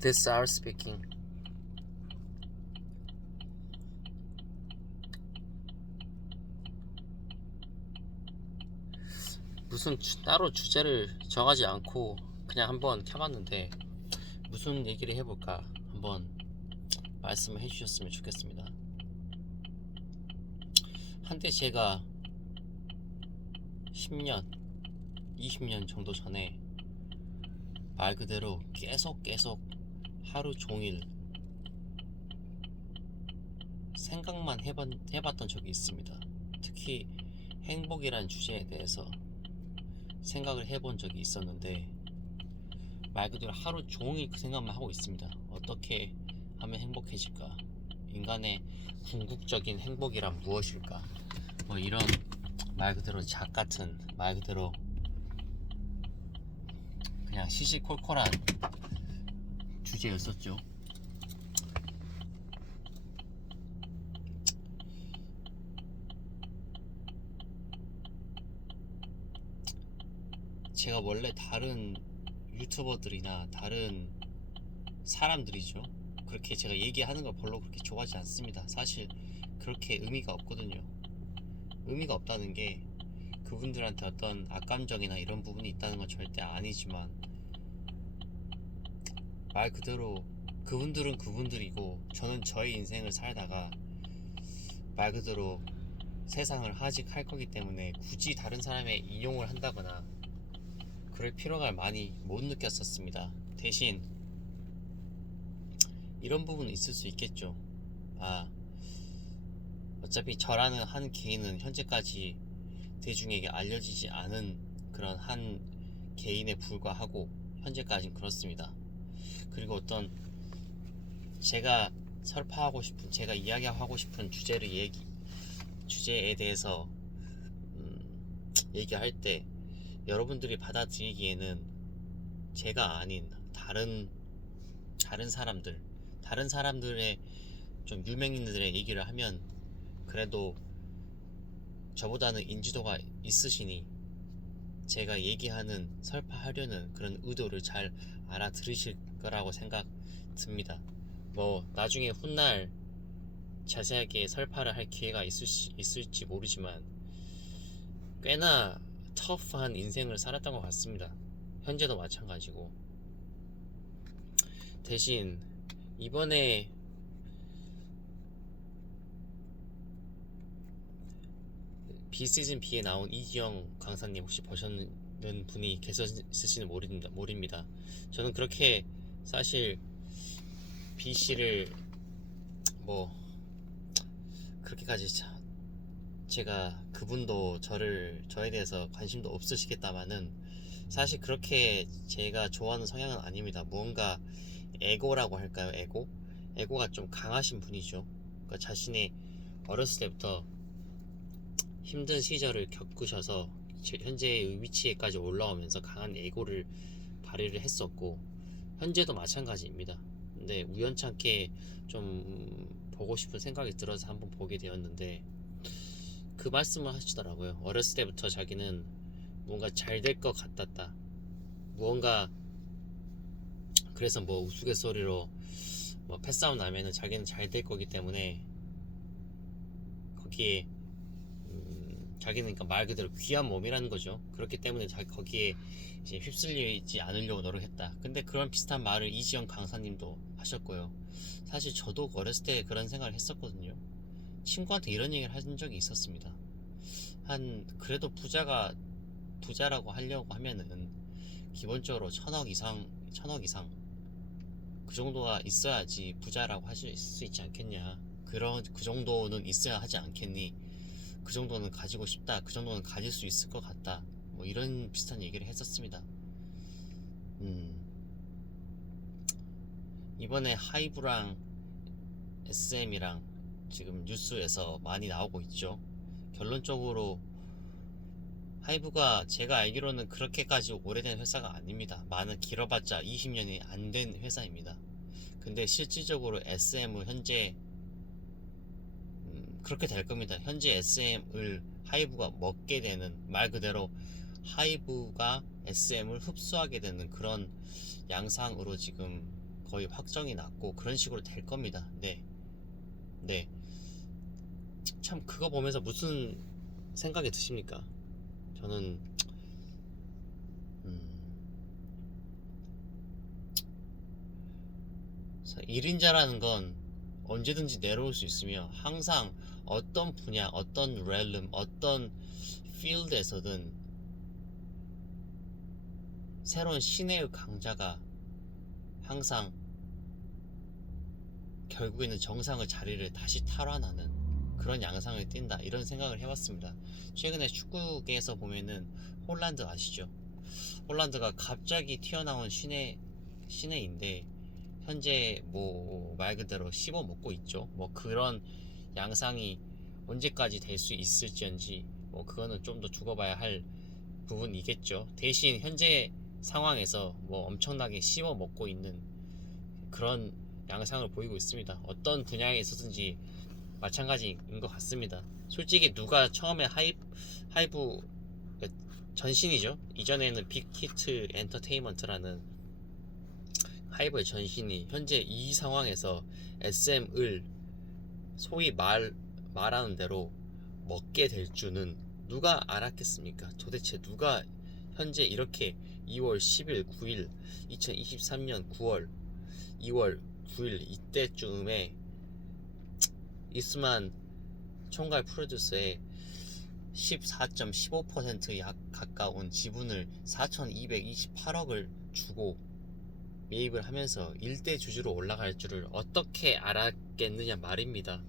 This are speaking. 무슨 따로 주제를 정하지 않고 그냥 한번 켜봤는데 무슨 얘기를 해볼까 한번 말씀을 해주셨으면 좋겠습니다. 한때 제가 10년, 20년 정도 전에 말 그대로 계속 하루 종일 생각만 해봤던 적이 있습니다. 특히 행복이란 주제에 대해서 생각을 해본 적이 있었는데 말 그대로 하루 종일 그 생각만 하고 있습니다. 어떻게 하면 행복해질까? 인간의 궁극적인 행복이란 무엇일까? 뭐 이런 말 그대로 작 같은 말 그대로 그냥 시시콜콜한 주제였었죠. 제가 원래 다른 유튜버들이나 다른 사람들이죠, 그렇게 제가 얘기하는 걸 별로 그렇게 좋아하지 않습니다. 사실 그렇게 의미가 없거든요. 의미가 없다는 게 그분들한테 어떤 악감정이나 이런 부분이 있다는 건 절대 아니지만 말 그대로 그분들은 그분들이고 저는 저의 인생을 살다가 말 그대로 세상을 하직할 거기 때문에 굳이 다른 사람의 이용을 한다거나 그럴 필요가 많이 못 느꼈었습니다. 대신 이런 부분은 있을 수 있겠죠. 어차피 저라는 한 개인은 현재까지 대중에게 알려지지 않은 그런 한 개인에 불과하고 현재까지는 그렇습니다. 그리고 어떤 제가 설파하고 싶은, 제가 이야기하고 싶은 주제에 대해서 얘기할 때 여러분들이 받아들이기에는 제가 아닌 다른 사람들의 좀 유명인들의 얘기를 하면 그래도 저보다는 인지도가 있으시니 제가 얘기하는 설파하려는 그런 의도를 잘 알아들으실 거라고 생각 듭니다. 뭐 나중에 훗날 자세하게 설파를 할 기회가 있을지 모르지만 꽤나 터프한 인생을 살았던 것 같습니다. 현재도 마찬가지고. 대신 이번에 비시즌 B에 나온 이지영 강사님 혹시 보셨는 분이 계셨을지는 모릅니다. 저는 그렇게 사실 B씨를 뭐 그렇게까지 제가 그분도 저에 대해서 관심도 없으시겠다마는 사실 그렇게 제가 좋아하는 성향은 아닙니다. 무언가 에고라고 할까요? 에고가 좀 강하신 분이죠. 그러니까 자신의 어렸을 때부터 힘든 시절을 겪으셔서 현재의 위치에까지 올라오면서 강한 에고를 발휘를 했었고 현재도 마찬가지입니다. 근데 우연찮게 좀 보고 싶은 생각이 들어서 한번 보게 되었는데 그 말씀을 하시더라고요. 어렸을 때부터 자기는 뭔가 잘 될 것 같았다. 무언가 그래서 뭐 우스갯소리로 뭐 패싸움 나면은 자기는 잘 될 거기 때문에 거기에 자기는 그러니까 말 그대로 귀한 몸이라는 거죠. 그렇기 때문에 거기에 이제 휩쓸리지 않으려고 노력했다. 근데 그런 비슷한 말을 이지영 강사님도 하셨고요. 사실 저도 어렸을 때 그런 생각을 했었거든요. 친구한테 이런 얘기를 한 적이 있었습니다. 그래도 부자라고 하려고 하면은 기본적으로 1000억 이상 그 정도가 있어야지 부자라고 하실 수 있지 않겠냐. 그 정도는 있어야 하지 않겠니? 그 정도는 가지고 싶다. 그 정도는 가질 수 있을 것 같다. 뭐 이런 비슷한 얘기를 했었습니다. 이번에 하이브랑 SM이랑 지금 뉴스에서 많이 나오고 있죠. 결론적으로 하이브가 제가 알기로는 그렇게까지 오래된 회사가 아닙니다. 길어봤자 20년이 안 된 회사입니다. 근데 실질적으로 SM은 현재 그렇게 될 겁니다. 현재 SM을 하이브가 먹게 되는, 말 그대로 하이브가 SM을 흡수하게 되는 그런 양상으로 지금 거의 확정이 났고 그런 식으로 될 겁니다. 네, 네. 참 그거 보면서 무슨 생각이 드십니까? 저는 1인자라는 건 언제든지 내려올 수 있으며 항상 어떤 분야, 어떤 렐름, 어떤 필드에서든 새로운 신의 강자가 항상 결국에는 정상의 자리를 다시 탈환하는 그런 양상을 띈다, 이런 생각을 해봤습니다. 최근에 축구계에서 보면은 홀란드 아시죠? 홀란드가 갑자기 튀어나온 신예인데 현재 뭐 말 그대로 씹어 먹고 있죠. 뭐 그런 양상이 언제까지 될 수 있을지언지 뭐 그거는 좀 더 두고 봐야 할 부분이겠죠. 대신 현재 상황에서 뭐 엄청나게 씹어 먹고 있는 그런 양상을 보이고 있습니다. 어떤 분야에 있어서든지 마찬가지인 것 같습니다. 솔직히 누가 처음에 하이브 전신이죠. 이전에는 빅히트 엔터테인먼트라는 하이브의 전신이 현재 이 상황에서 SM을 소위 말하는 대로 먹게 될 줄은 누가 알았겠습니까? 도대체 누가 현재 이렇게 2월 10일, 9일, 2023년 9월, 2월 9일 이때쯤에 이스만 총괄 프로듀서의 14.15% 약 가까운 지분을 4,228억을 주고 매입을 하면서 일대 주주로 올라갈 줄을 어떻게 알았겠느냐 말입니다.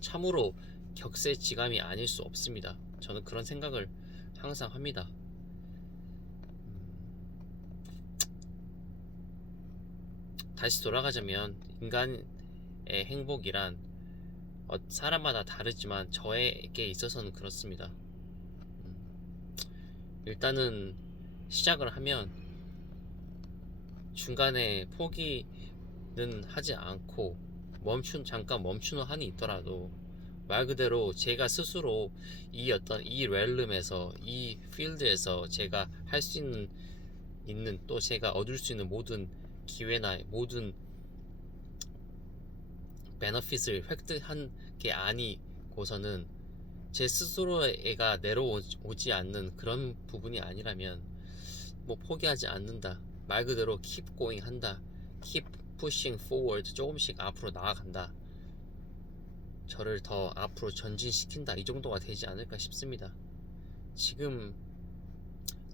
참으로 격세지감이 아닐 수 없습니다. 저는 그런 생각을 항상 합니다. 다시 돌아가자면 인간의 행복이란 사람마다 다르지만 저에게 있어서는 그렇습니다. 일단은 시작을 하면 중간에 포기는 하지 않고 잠깐 멈추는 한이 있더라도 말 그대로 제가 스스로 이 렐름에서 이 필드에서 제가 할 수 있는 또 제가 얻을 수 있는 모든 기회나 모든 베너핏을 획득한 게 아니고서는 제 스스로가 내려오지 않는 그런 부분이 아니라면 뭐 포기하지 않는다, 말 그대로 keep going 한다, keep pushing forward, 조금씩 앞으로 나아간다, 저를 더 앞으로 전진시킨다, 이 정도가 되지 않을까 싶습니다. 지금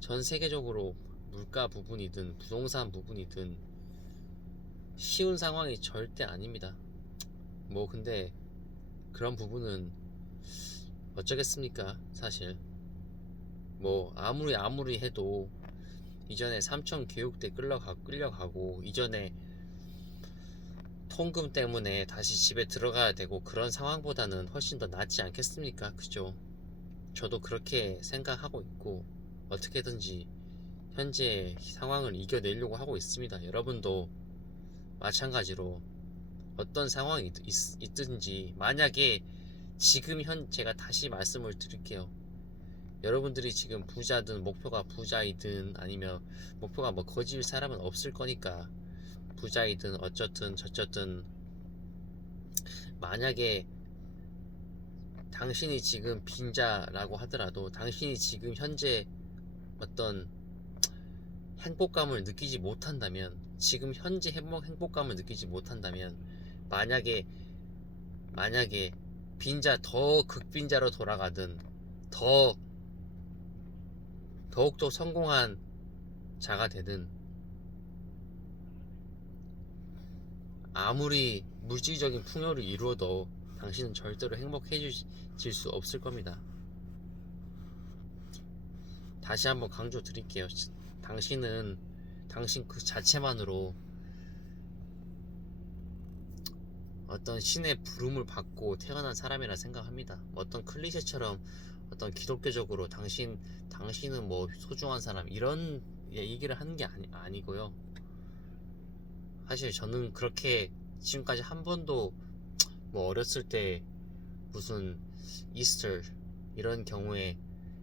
전 세계적으로 물가 부분이든 부동산 부분이든 쉬운 상황이 절대 아닙니다. 뭐 근데 그런 부분은 어쩌겠습니까? 사실 뭐 아무리 해도 이전에 삼천 교육대 끌려가고 이전에 통금 때문에 다시 집에 들어가야 되고 그런 상황보다는 훨씬 더 낫지 않겠습니까? 그죠? 저도 그렇게 생각하고 있고 어떻게든지 현재 상황을 이겨내려고 하고 있습니다. 여러분도 마찬가지로 어떤 상황이 있든지 만약에 지금 제가 다시 말씀을 드릴게요. 여러분들이 지금 부자든 목표가 부자이든 아니면 목표가 뭐 거지일 사람은 없을 거니까 부자이든 어쩌든 저쩌든 만약에 당신이 지금 빈자라고 하더라도 당신이 지금 현재 어떤 행복감을 느끼지 못한다면 지금 현재 행복감을 느끼지 못한다면 만약에 빈자 더 극빈자로 돌아가든 더욱더 성공한 자가 되든 아무리 물질적인 풍요를 이루어도 당신은 절대로 행복해질 수 없을 겁니다. 다시 한번 강조 드릴게요. 당신은 당신 그 자체만으로 어떤 신의 부름을 받고 태어난 사람이라 생각합니다. 어떤 클리셰처럼 어떤 기독교적으로 당신은 뭐 소중한 사람 이런 얘기를 하는 게 아니고요. 사실 저는 그렇게 지금까지 한 번도 뭐 어렸을 때 무슨 이스터 이런 경우에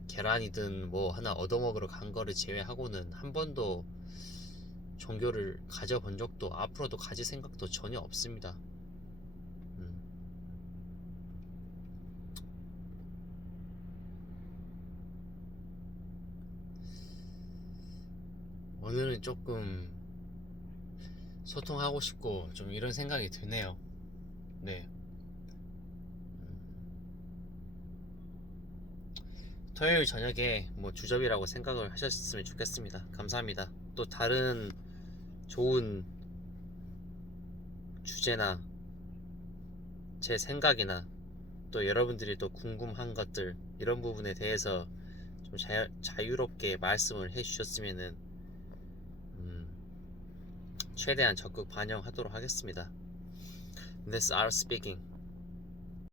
계란이든 뭐 하나 얻어먹으러 간 거를 제외하고는 한 번도 종교를 가져본 적도 앞으로도 가질 생각도 전혀 없습니다. 음. 오늘은 조금 소통하고 싶고 좀 이런 생각이 드네요. 네. 토요일 저녁에 뭐 주접이라고 생각을 하셨으면 좋겠습니다. 감사합니다. 또 다른 좋은 주제나 제 생각이나 또 여러분들이 또 궁금한 것들 이런 부분에 대해서 좀 자유롭게 말씀을 해주셨으면은 최대한 적극 반영하도록 하겠습니다. This is R speaking.